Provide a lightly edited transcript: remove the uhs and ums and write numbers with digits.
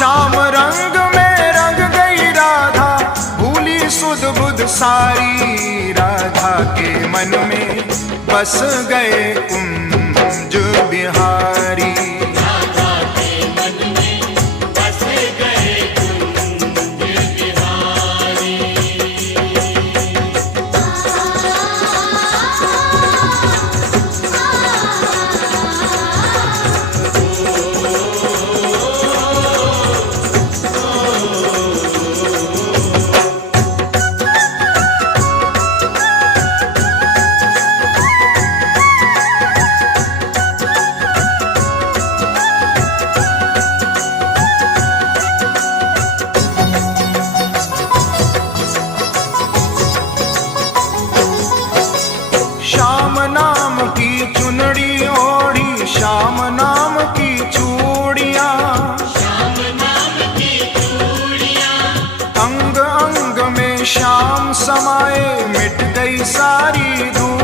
श्याम रंग में रंग गई राधा, भूली सुध बुध सारी। राधा के मन में बस गए कुंज बिहारी। श्याम नाम की चुनड़ी ओढ़ी, श्याम नाम की चूड़ियां, अंग अंग में श्याम समाए, मिट गई सारी दूर।